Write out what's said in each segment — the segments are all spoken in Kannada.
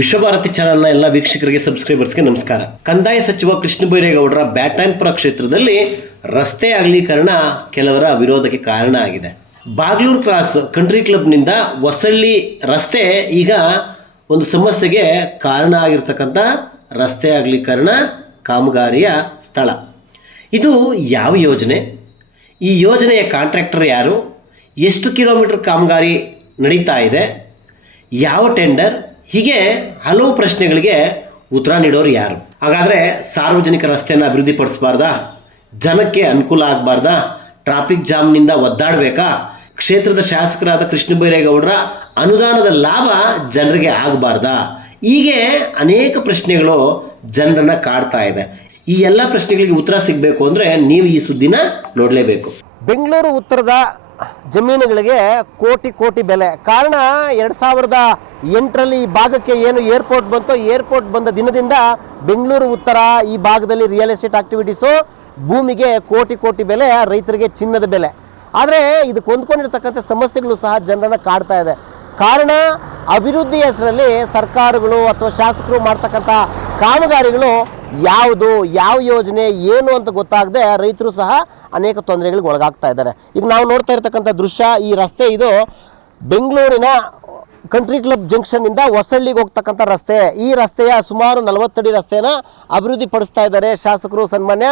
ವಿಶ್ವಭಾರತಿ ಚಾನೆಲ್ನ ಎಲ್ಲ ವೀಕ್ಷಕರಿಗೆ ಸಬ್ಸ್ಕ್ರೈಬರ್ಸ್ಗೆ ನಮಸ್ಕಾರ. ಕಂದಾಯ ಸಚಿವ ಕೃಷ್ಣ ಬೈರೇಗೌಡರ ಬ್ಯಾಟರಾಯನಪುರ ಕ್ಷೇತ್ರದಲ್ಲಿ ರಸ್ತೆ ಅಗಲೀಕರಣ ಕೆಲವರ ವಿರೋಧಕ್ಕೆ ಕಾರಣ ಆಗಿದೆ. ಬಾಗ್ಲೂರು ಕ್ರಾಸ್ ಕಂಟ್ರಿ ಕ್ಲಬ್ನಿಂದ ಹೊಸಳ್ಳಿ ರಸ್ತೆ ಈಗ ಒಂದು ಸಮಸ್ಯೆಗೆ ಕಾರಣ ಆಗಿರ್ತಕ್ಕಂಥ ರಸ್ತೆ ಅಗಲೀಕರಣ ಕಾಮಗಾರಿಯ ಸ್ಥಳ. ಇದು ಯಾವ ಯೋಜನೆ, ಈ ಯೋಜನೆಯ ಕಾಂಟ್ರಾಕ್ಟರ್ ಯಾರು, ಎಷ್ಟು ಕಿಲೋಮೀಟರ್ ಕಾಮಗಾರಿ ನಡೀತಾ ಇದೆ, ಯಾವ ಟೆಂಡರ್, ಹೀಗೆ ಹಲವು ಪ್ರಶ್ನೆಗಳಿಗೆ ಉತ್ತರ ನೀಡೋರು ಯಾರು? ಹಾಗಾದರೆ ಸಾರ್ವಜನಿಕ ರಸ್ತೆಯನ್ನು ಅಭಿವೃದ್ಧಿಪಡಿಸಬಾರ್ದಾ? ಜನಕ್ಕೆ ಅನುಕೂಲ ಆಗಬಾರ್ದಾ? ಟ್ರಾಫಿಕ್ ಜಾಮ್ನಿಂದ ಒದ್ದಾಡಬೇಕಾ? ಕ್ಷೇತ್ರದ ಶಾಸಕರಾದ ಕೃಷ್ಣ ಬೈರೇಗೌಡರ ಅನುದಾನದ ಲಾಭ ಜನರಿಗೆ ಆಗಬಾರ್ದಾ? ಹೀಗೆ ಅನೇಕ ಪ್ರಶ್ನೆಗಳು ಜನರನ್ನು ಕಾಡ್ತಾ ಇದೆ. ಈ ಎಲ್ಲ ಪ್ರಶ್ನೆಗಳಿಗೆ ಉತ್ತರ ಸಿಗಬೇಕು ಅಂದರೆ ನೀವು ಈ ಸುದ್ದಿನ ನೋಡಲೇಬೇಕು. ಬೆಂಗಳೂರು ಉತ್ತರದ ಜಮೀನುಗಳಿಗೆ ಕೋಟಿ ಕೋಟಿ ಬೆಲೆ. ಕಾರಣ 2008ರಲ್ಲಿ ಈ ಭಾಗಕ್ಕೆ ಏನು ಏರ್ಪೋರ್ಟ್ ಬಂತೋ, ಏರ್ಪೋರ್ಟ್ ಬಂದ ದಿನದಿಂದ ಬೆಂಗಳೂರು ಉತ್ತರ ಈ ಭಾಗದಲ್ಲಿ ರಿಯಲ್ ಎಸ್ಟೇಟ್ ಆಕ್ಟಿವಿಟೀಸು, ಭೂಮಿಗೆ ಕೋಟಿ ಕೋಟಿ ಬೆಲೆ, ರೈತರಿಗೆ ಚಿನ್ನದ ಬೆಲೆ. ಆದರೆ ಇದಕ್ಕೆ ಹೊಂದ್ಕೊಂಡಿರ್ತಕ್ಕಂಥ ಸಮಸ್ಯೆಗಳು ಸಹ ಜನರನ್ನು ಕಾಡ್ತಾ ಇದೆ. ಕಾರಣ ಅಭಿವೃದ್ಧಿ ಹೆಸರಲ್ಲಿ ಸರ್ಕಾರಗಳು ಅಥವಾ ಶಾಸಕರು ಮಾಡ್ತಕ್ಕಂಥ ಕಾಮಗಾರಿಗಳು ಯಾವುದು, ಯಾವ ಯೋಜನೆ ಏನು ಅಂತ ಗೊತ್ತಾಗದೆ ರೈತರು ಸಹ ಅನೇಕ ತೊಂದರೆಗಳಿಗೆ ಒಳಗಾಗ್ತಾ ಇದ್ದಾರೆ. ಈಗ ನಾವು ನೋಡ್ತಾ ಇರ್ತಕ್ಕಂಥ ದೃಶ್ಯ, ಈ ರಸ್ತೆ ಇದು ಬೆಂಗಳೂರಿನ ಕಂಟ್ರಿ ಕ್ಲಬ್ ಜಂಕ್ಷನ್ನಿಂದ ಹೊಸಳ್ಳಿಗೆ ಹೋಗ್ತಕ್ಕಂಥ ರಸ್ತೆ. ಈ ರಸ್ತೆಯ ಸುಮಾರು 40 ಅಡಿ ರಸ್ತೆನ ಅಭಿವೃದ್ಧಿ ಪಡಿಸ್ತಾ ಇದ್ದಾರೆ ಶಾಸಕರು, ಸನ್ಮಾನ್ಯ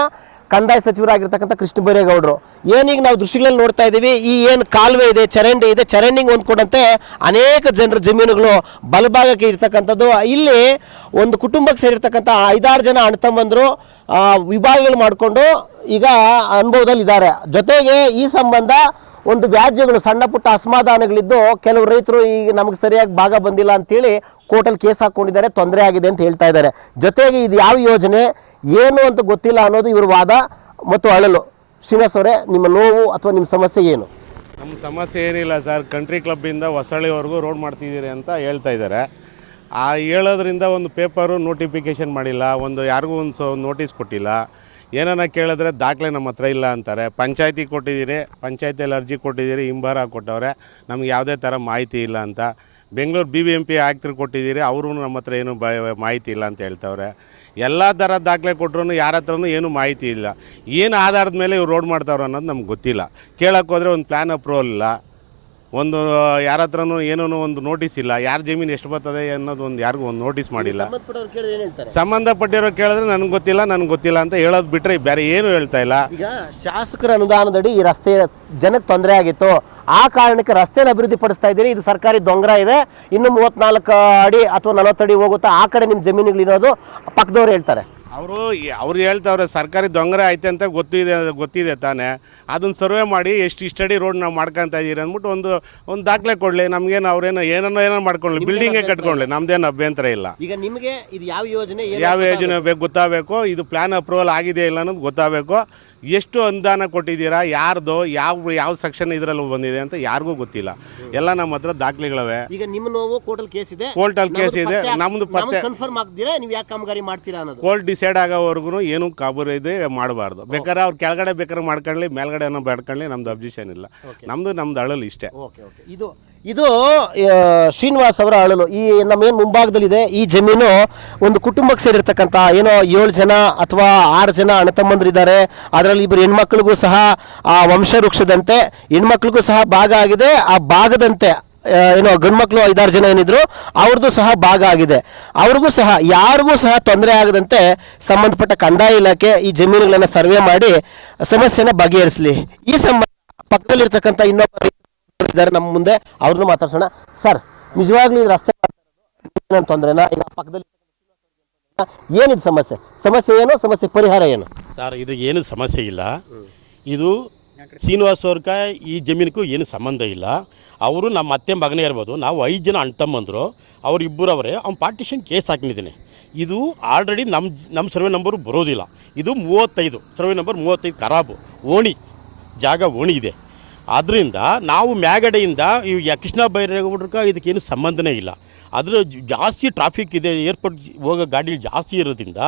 ಕಂದಾಯ ಸಚಿವರಾಗಿರ್ತಕ್ಕಂಥ ಕೃಷ್ಣ ಬೈರೇಗೌಡರು. ಏನೀಗ ನಾವು ದೃಶ್ಯಗಳಲ್ಲಿ ನೋಡ್ತಾ ಇದ್ದೀವಿ, ಈ ಏನು ಕಾಲುವೆ ಇದೆ, ಚರಂಡಿ ಇದೆ, ಚರಂಡಿಗೆ ಹೊಂದ್ಕೊಂಡಂತೆ ಅನೇಕ ಜನರ ಜಮೀನುಗಳು ಬಲಭಾಗಕ್ಕೆ ಇರ್ತಕ್ಕಂಥದ್ದು. ಇಲ್ಲಿ ಒಂದು ಕುಟುಂಬಕ್ಕೆ ಸೇರಿರ್ತಕ್ಕಂಥ 5-6 ಜನ ಅಣ್ಣತಮ್ಮಂದರು ವಿಭಾಗಗಳು ಮಾಡಿಕೊಂಡು ಈಗ ಅನುಭವದಲ್ಲಿ ಇದ್ದಾರೆ. ಜೊತೆಗೆ ಈ ಸಂಬಂಧ ಒಂದು ವ್ಯಾಜ್ಯಗಳು, ಸಣ್ಣ ಪುಟ್ಟ ಅಸಮಾಧಾನಗಳಿದ್ದು ಕೆಲವು ರೈತರು ಈಗ ನಮಗೆ ಸರಿಯಾಗಿ ಭಾಗ ಬಂದಿಲ್ಲ ಅಂತೇಳಿ ಕೋರ್ಟಲ್ಲಿ ಕೇಸ್ ಹಾಕ್ಕೊಂಡಿದ್ದಾರೆ, ತೊಂದರೆ ಆಗಿದೆ ಅಂತ ಹೇಳ್ತಾ ಇದ್ದಾರೆ. ಜೊತೆಗೆ ಇದು ಯಾವ ಯೋಜನೆ ಏನು ಅಂತ ಗೊತ್ತಿಲ್ಲ ಅನ್ನೋದು ಇವ್ರ ವಾದ ಮತ್ತು ಅಳಲು. ಶ್ರೀನಿವಾಸ್ ಅವರೇ, ನಿಮ್ಮ ನೋವು ಅಥವಾ ನಿಮ್ಮ ಸಮಸ್ಯೆ ಏನು? ನಮ್ಮ ಸಮಸ್ಯೆ ಏನಿಲ್ಲ ಸರ್, ಕಂಟ್ರಿ ಕ್ಲಬ್ಬಿಂದ ಹೊಸಳ್ಳಿವರೆಗೂ ರೋಡ್ ಮಾಡ್ತಿದ್ದೀರಿ ಅಂತ ಹೇಳ್ತಾ ಇದ್ದಾರೆ. ಆ ಹೇಳೋದ್ರಿಂದ ಒಂದು ಪೇಪರು ನೋಟಿಫಿಕೇಷನ್ ಮಾಡಿಲ್ಲ, ಒಂದು ಯಾರಿಗೂ ಒಂದು ನೋಟಿಸ್ ಕೊಟ್ಟಿಲ್ಲ. ಏನನ್ನ ಕೇಳಿದ್ರೆ ದಾಖಲೆ ನಮ್ಮ ಹತ್ರ ಇಲ್ಲ ಅಂತಾರೆ. ಪಂಚಾಯತಿಗೆ ಕೊಟ್ಟಿದ್ದೀರಿ, ಪಂಚಾಯತಿಯಲ್ಲಿ ಅರ್ಜಿ ಕೊಟ್ಟಿದ್ದೀರಿ, ಹಿಂಬಾರ ಕೊಟ್ಟವ್ರೆ, ನಮ್ಗೆ ಯಾವುದೇ ಥರ ಮಾಹಿತಿ ಇಲ್ಲ ಅಂತ. ಬೆಂಗಳೂರು BBMP ಆಯುಕ್ತರು ಕೊಟ್ಟಿದ್ದೀರಿ, ಅವರು ನಮ್ಮ ಹತ್ರ ಏನು ಮಾಹಿತಿ ಇಲ್ಲ ಅಂತ ಹೇಳ್ತವ್ರೆ. ಎಲ್ಲ ಥರ ದಾಖಲೆ ಕೊಟ್ಟರು ಯಾರ ಹತ್ರನೂ ಏನೂ ಮಾಹಿತಿ ಇಲ್ಲ. ಏನು ಆಧಾರದ ಮೇಲೆ ಇವ್ರು ರೋಡ್ ಮಾಡ್ತಾವ್ರು ಅನ್ನೋದು ನಮ್ಗೆ ಗೊತ್ತಿಲ್ಲ. ಕೇಳೋಕ್ಕೆ ಹೋದರೆ ಒಂದು ಪ್ಲ್ಯಾನ್ ಅಪ್ರೂವಲ್ ಇಲ್ಲ, ಒಂದು ಯಾರ ಹತ್ರನೂ ಏನೂ ಒಂದು ನೋಟಿಸ್ ಇಲ್ಲ, ಯಾರ ಜಮೀನು ಎಷ್ಟು ಬರ್ತದೆ ಅನ್ನೋದು ಒಂದು ಯಾರಿಗೂ ಒಂದು ನೋಟಿಸ್ ಮಾಡಿಲ್ಲ. ಸಂಬಂಧಪಟ್ಟಿರೋ ಕೇಳಿದ್ರೆ ನನಗೆ ಗೊತ್ತಿಲ್ಲ ಅಂತ ಹೇಳೋದು ಬಿಟ್ಟರೆ ಬೇರೆ ಏನು ಹೇಳ್ತಾ ಇಲ್ಲ. ಈಗ ಶಾಸಕರ ಅನುದಾನದಡಿ ಈ ರಸ್ತೆ ಜನಕ್ಕೆ ತೊಂದರೆ ಆಗಿತ್ತು, ಆ ಕಾರಣಕ್ಕೆ ರಸ್ತೆನ ಅಭಿವೃದ್ಧಿ ಪಡಿಸ್ತಾ ಇದ್ದೀರಿ. ಇದು ಸರ್ಕಾರಿ ದೊಂಗರ ಇದೆ, ಇನ್ನು 34 ಅಡಿ ಅಥವಾ 40 ಅಡಿ ಹೋಗುತ್ತಾ ಆ ಕಡೆ ನಿಮ್ಮ ಜಮೀನುಗಳಿರೋದು ಪಕ್ಕದವ್ರು ಹೇಳ್ತಾರೆ. ಅವ್ರು ಹೇಳ್ತಾವ್ರೆ ಸರ್ಕಾರಿ ದೊಂಗರ ಐತೆ ಅಂತ ಗೊತ್ತಿದೆ ತಾನೇ. ಅದನ್ನು ಸರ್ವೆ ಮಾಡಿ ಇಷ್ಟಡಿ ರೋಡ್ ನಾವು ಮಾಡ್ಕೊತಾ ಇದ್ದೀರಿ ಅಂದ್ಬಿಟ್ಟು ಒಂದು ದಾಖಲೆ ಕೊಡಲಿ. ನಮಗೇನು ಅವ್ರೇನೋ ಏನೋ ಮಾಡ್ಕೊಳ್ಳಿ, ಬಿಲ್ಡಿಂಗೇ ಕಟ್ಕೊಳ್ಳಿ, ನಮ್ದೇನು ಅಭ್ಯಂತರ ಇಲ್ಲ. ಈಗ ನಿಮಗೆ ಇದು ಯಾವ ಯೋಜನೆ ಬೇಕು ಗೊತ್ತಾಗಬೇಕು, ಇದು ಪ್ಲ್ಯಾನ್ ಅಪ್ರೂವಲ್ ಆಗಿದೆ ಇಲ್ಲ ಅನ್ನೋದು ಗೊತ್ತಾಗಬೇಕು. ಎಷ್ಟು ಅನುದಾನ ಕೊಟ್ಟಿದ್ದೀರಾ, ಯಾರ್ದು ಯಾವ ಸೆಕ್ಷನ್ ಇದರಲ್ಲಿ ಬಂದಿದೆ ಅಂತ ಯಾರಿಗೂ ಗೊತ್ತಿಲ್ಲ. ಎಲ್ಲ ನಮ್ಮ ಹತ್ರ ದಾಖಲೆಗಳವೆ. ಈಗ ನಿಮ್ಮ ನೋವು ಕೋರ್ಟಲ್ಲಿ ಕೇಸ್ ಇದೆ, ನಮ್ದು ಪತ್ತೆ ಕನ್ಫರ್ಮ್ ಆಗ್ತೀರಾ, ನೀವು ಯಾಕೆ ಕಾಮಗಾರಿ ಮಾಡ್ತೀರಾ ಅನ್ನೋದು ಕೋರ್ಟ್ ಡಿಸೈಡ್ ಆಗೋವರೆಗೂ ಏನು ಕಾಬೂರು ಇದೆ ಮಾಡಬಾರ್ದು. ಬೇಕಾದ್ರೆ ಅವ್ರು ಕೆಳಗಡೆ ಬೇಕಾದ್ರೆ ಮಾಡ್ಕೊಳ್ಳಿ, ಮೇಲ್ಗಡೆ ಏನೋ ಬೇಡ್ಕೊಳ್ಳಿ, ನಮ್ದು ಅಬ್ಜೆಕ್ಷನ್ ಇಲ್ಲ. ನಮ್ದು ಅಳಲು ಇಷ್ಟೇ. ಇದು ಶ್ರೀನಿವಾಸ್ ಅವರ ಅಳಲು. ಈ ನಮ್ಮೇನು ಮುಂಭಾಗದಲ್ಲಿದೆ ಈ ಜಮೀನು ಒಂದು ಕುಟುಂಬಕ್ಕೆ ಸೇರಿರ್ತಕ್ಕಂಥ ಏನೋ 7 ಜನ ಅಥವಾ 6 ಜನ ಅಣ್ಣತಮ್ಮಂದಿರಿದ್ದಾರೆ. ಅದರಲ್ಲಿ ಇಬ್ಬರು ಹೆಣ್ಮಕ್ಳಿಗೂ ಸಹ ಆ ವಂಶವೃಕ್ಷದಂತೆ ಹೆಣ್ಮಕ್ಳಿಗೂ ಸಹ ಭಾಗ ಆಗಿದೆ. ಆ ಭಾಗದಂತೆ ಏನೋ ಗಂಡ್ಮಕ್ಳು 5-6 ಜನ ಏನಿದ್ರು ಅವ್ರದ್ದು ಸಹ ಭಾಗ ಆಗಿದೆ. ಅವ್ರಿಗೂ ಸಹ ಯಾರಿಗೂ ಸಹ ತೊಂದರೆ ಆಗದಂತೆ ಸಂಬಂಧಪಟ್ಟ ಕಂದಾಯ ಇಲಾಖೆ ಈ ಜಮೀನುಗಳನ್ನು ಸರ್ವೆ ಮಾಡಿ ಸಮಸ್ಯೆನ ಬಗೆಹರಿಸಲಿ. ಈ ಸಂಬಂಧ ಪಕ್ಕದಲ್ಲಿರ್ತಕ್ಕಂಥ ಇನ್ನೊಬ್ಬ ಇದ್ದಾರೆ ನಮ್ಮ ಮುಂದೆ, ಅವ್ರನ್ನು ಮಾತಾಡ್ಸೋಣ. ಸರ್, ನಿಜವಾಗ್ಲೂ ಈ ರಸ್ತೆ ತೊಂದರೆನಾ? ಈಗ ಪಕ್ಕದಲ್ಲಿ ಏನಿದೆ ಸಮಸ್ಯೆ ಏನು, ಸಮಸ್ಯೆ ಪರಿಹಾರ ಏನು? ಸರ್, ಇದು ಏನು ಸಮಸ್ಯೆ ಇಲ್ಲ. ಇದು ಶ್ರೀನಿವಾಸ್ ಅವ್ರಿಗೆ ಈ ಜಮೀನಿಗೂ ಏನು ಸಂಬಂಧ ಇಲ್ಲ. ಅವರು ನಮ್ಮ ಅತ್ತೆ ಮಗನೇ ಇರ್ಬೋದು. ನಾವು 5 ಜನ ಅಣ್ತಮ್ಮಂದರು, ಅವರಿಬ್ಬರವರೇ ಅವ್ನು ಪಾರ್ಟಿಷನ್ ಕೇಸ್ ಹಾಕಿದ್ದೀನಿ. ಇದು ಆಲ್ರೆಡಿ ನಮ್ಮ ಸರ್ವೆ ನಂಬರು ಬರೋದಿಲ್ಲ. ಇದು 35 ಸರ್ವೆ ನಂಬರ್ 35 ಖರಾಬು ಓಣಿ ಜಾಗ ಓಣಿ ಇದೆ. ಆದ್ದರಿಂದ ನಾವು ಮ್ಯಾಗಡೆಯಿಂದ ಈ ಕೃಷ್ಣ ಬೈರೇಗೌಡ್ರಿಗೆ ಇದಕ್ಕೇನು ಸಂಬಂಧನೇ ಇಲ್ಲ. ಅದರ ಜಾಸ್ತಿ ಟ್ರಾಫಿಕ್ ಇದೆ, ಏರ್ಪೋರ್ಟ್ ಹೋಗೋ ಗಾಡಿ ಜಾಸ್ತಿ ಇರೋದ್ರಿಂದ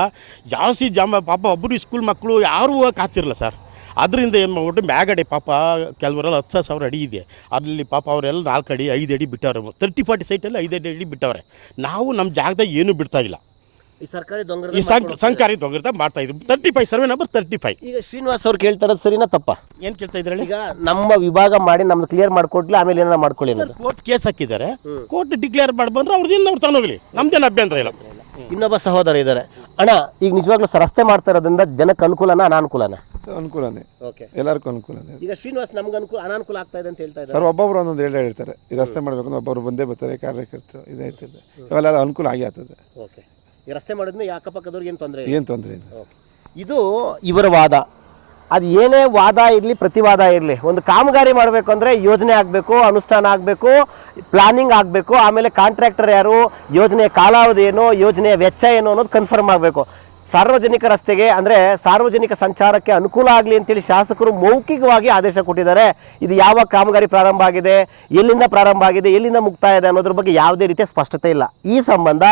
ಜಾಸ್ತಿ ಪಾಪ ಒಬ್ಬರು ಸ್ಕೂಲ್ ಮಕ್ಕಳು ಯಾರೂ ಹೋಗೋಕೆ ಆಗ್ತಿರಲ್ಲ ಸರ್. ಅದರಿಂದ ಏನು ಮಾಡ್ಬಿಟ್ಟು ಮ್ಯಾಗಡೆ ಪಾಪ ಕೆಲವರೆಲ್ಲ 10,000 ಅಡಿ ಇದೆ, ಅಲ್ಲಿ ಪಾಪ ಅವರೆಲ್ಲ 4 ಅಡಿ 5 ಅಡಿ ಬಿಟ್ಟವ್ರೆ. 30-40 ಸೈಟಲ್ಲಿ 5 ಅಡಿ ಬಿಟ್ಟವ್ರೆ. ನಾವು ನಮ್ಮ ಜಾಗದಾಗ ಏನೂ ಬಿಡ್ತಾ ಇಲ್ಲ. ಈ ಸರ್ಕಾರಿ ದೊಂಗರ ಈ ಸಂಕಾರಿ ದೊಂಗರ್ತ ಮಾಡ್ತಾ ಇದ್ರು. 35 ಸರ್ವೆ ನಂಬರ್ 35. ಈಗ ಶ್ರೀನಿವಾಸ್ ಅವ್ರು ಕೇಳ್ತಾ ಇರೋದು ಸರಿನಾ ತಪ್ಪ? ಏನು ಕೇಳ್ತಾ ಇದ್ರಲ್ಲಿ? ಈಗ ನಮ್ಮ ವಿಭಾಗ ಮಾಡಿ ನಮ್ದು ಕ್ಲಿಯರ್ ಮಾಡ್ಕೊಡ್ಲಿ, ಆಮೇಲೆ ಏನಾರ ಮಾಡ್ಕೊಳ್ಳಿ ಅನ್ನೋದು. ಕೋರ್ಟ್ ಕೇಸ್ ಹಾಕಿದ್ದಾರೆ, ಕೋರ್ಟ್ ಡಿಕ್ಲೇರ್ ಮಾಡಿ ಬಂದ್ರೆ ಅವ್ರದ್ದು ಅವ್ರು ತಗೊಂಡೋಗ್ಲಿ, ನಮ್ದೇನು ಅಭ್ಯಂತರ ಇಲ್ಲ. ಇನ್ನೊಬ್ಬ ಸಹೋದರ ಇದ್ದಾರೆ. ಅಣ್ಣ, ಈಗ ನಿಜವಾಗ್ಲೂ ರಸ್ತೆ ಮಾಡ್ತಾ ಇರೋದ್ರಿಂದ ಜನಕ್ಕೆ ಅನುಕೂಲನಾ ಅನಾನುಕೂಲನಾ? ಅನುಕೂಲನೇ, ಓಕೆ. ಎಲ್ಲರಿಗೂ ಅನುಕೂಲನೇ. ಈಗ ಶ್ರೀನಿವಾಸ್ ನಮ್ಗೆ ಅನಾನುಕೂಲ ಆಗ್ತಾ ಇದೆ ಅಂತ ಹೇಳ್ತಾ ಇದ್ದಾರೆ. ಸರ್ ಒಬ್ಬೊಬ್ರು ಒಂದೊಂದು ಹೇಳ್ತಾರೆ, ಈ ರಸ್ತೆ ಮಾಡಬೇಕಂದ್ರೆ ಒಬ್ಬರು ಬಂದೇ ಬರ್ತಾರೆ, ಕಾರ್ಯಕರ್ತರು ಇದಾಯ್ತದೆ, ಇವೆಲ್ಲ ಅನುಕೂಲ ಆಗಿ ಆಗ್ತದೆ. ಓಕೆ. ಈ ರಸ್ತೆ ಮಾಡೋದ್ರಿಂದ ಈ ಅಕ್ಕಪಕ್ಕದವ್ರಿಗೆ ಏನು ತೊಂದರೆ ಇಲ್ಲ. ಏನು ತೊಂದರೆ ಇಲ್ಲ. ಇದು ಇವರ ವಾದ. ಅದು ಏನೇ ವಾದ ಇರಲಿ, ಪ್ರತಿವಾದ ಇರಲಿ, ಒಂದು ಕಾಮಗಾರಿ ಮಾಡಬೇಕು ಅಂದರೆ ಯೋಜನೆ ಆಗಬೇಕು, ಅನುಷ್ಠಾನ ಆಗಬೇಕು, ಪ್ಲಾನಿಂಗ್ ಆಗಬೇಕು, ಆಮೇಲೆ ಕಾಂಟ್ರಾಕ್ಟರ್ ಯಾರು, ಯೋಜನೆಯ ಕಾಲಾವಧಿ ಏನು, ಯೋಜನೆಯ ವೆಚ್ಚ ಏನು ಅನ್ನೋದು ಕನ್ಫರ್ಮ್ ಆಗಬೇಕು. ಸಾರ್ವಜನಿಕ ರಸ್ತೆಗೆ ಅಂದರೆ ಸಾರ್ವಜನಿಕ ಸಂಚಾರಕ್ಕೆ ಅನುಕೂಲ ಆಗಲಿ ಅಂತೇಳಿ ಶಾಸಕರು ಮೌಖಿಕವಾಗಿ ಆದೇಶ ಕೊಟ್ಟಿದ್ದಾರೆ. ಇದು ಯಾವ ಕಾಮಗಾರಿ ಪ್ರಾರಂಭ ಆಗಿದೆ, ಎಲ್ಲಿಂದ ಪ್ರಾರಂಭ ಆಗಿದೆ, ಎಲ್ಲಿಂದ ಮುಕ್ತಾಯ ಇದೆ ಅನ್ನೋದ್ರ ಬಗ್ಗೆ ಯಾವುದೇ ರೀತಿಯ ಸ್ಪಷ್ಟತೆ ಇಲ್ಲ. ಈ ಸಂಬಂಧ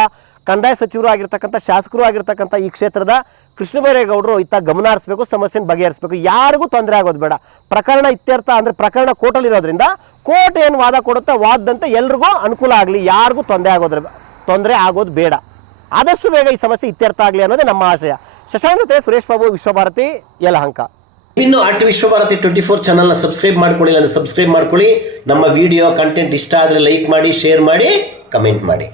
ಕಂದಾಯ ಸಚಿವರು ಆಗಿರ್ತಕ್ಕಂಥ, ಶಾಸಕರು ಆಗಿರ್ತಕ್ಕಂಥ ಈ ಕ್ಷೇತ್ರದ ಕೃಷ್ಣಬೈರೇಗೌಡರು ಇತ್ತ ಗಮನ ಹರಿಸಬೇಕು, ಸಮಸ್ಯೆನ ಬಗೆಹರಿಸಬೇಕು. ಯಾರಿಗೂ ತೊಂದರೆ ಆಗೋದು ಬೇಡ. ಪ್ರಕರಣ ಇತ್ಯರ್ಥ ಅಂದರೆ ಪ್ರಕರಣ ಕೋರ್ಟಲ್ಲಿರೋದ್ರಿಂದ ಕೋರ್ಟ್ ಏನು ವಾದ ಕೊಡುತ್ತೋ ವಾದದಂತೆ ಎಲ್ರಿಗೂ ಅನುಕೂಲ ಆಗಲಿ, ಯಾರಿಗೂ ತೊಂದರೆ ಆಗೋದು ಬೇಡ. ಆದಷ್ಟು ಬೇಗ ಈ ಸಮಸ್ಯೆ ಇತ್ಯರ್ಥ ಆಗಲಿ ಅನ್ನೋದೇ ನಮ್ಮ ಆಶಯ. ಶಶಾಂಕ್ ಜೊತೆ ಸುರೇಶ್ ಬಾಬು, ವಿಶ್ವಭಾರತಿ, ಯಲಹಂಕ. ಇನ್ನು ಆರ್ಟ್ ವಿಶ್ವಭಾರತಿ 24 ಚಾನಲ್ನ ಸಬ್ಸ್ಕ್ರೈಬ್ ಮಾಡ್ಕೊಳ್ಳಿಲ್ಲ ಅಂದರೆ ಸಬ್ಸ್ಕ್ರೈಬ್ ಮಾಡ್ಕೊಳ್ಳಿ. ನಮ್ಮ ವಿಡಿಯೋ ಕಂಟೆಂಟ್ ಇಷ್ಟ ಆದರೆ ಲೈಕ್ ಮಾಡಿ, ಶೇರ್ ಮಾಡಿ, ಕಮೆಂಟ್ ಮಾಡಿ.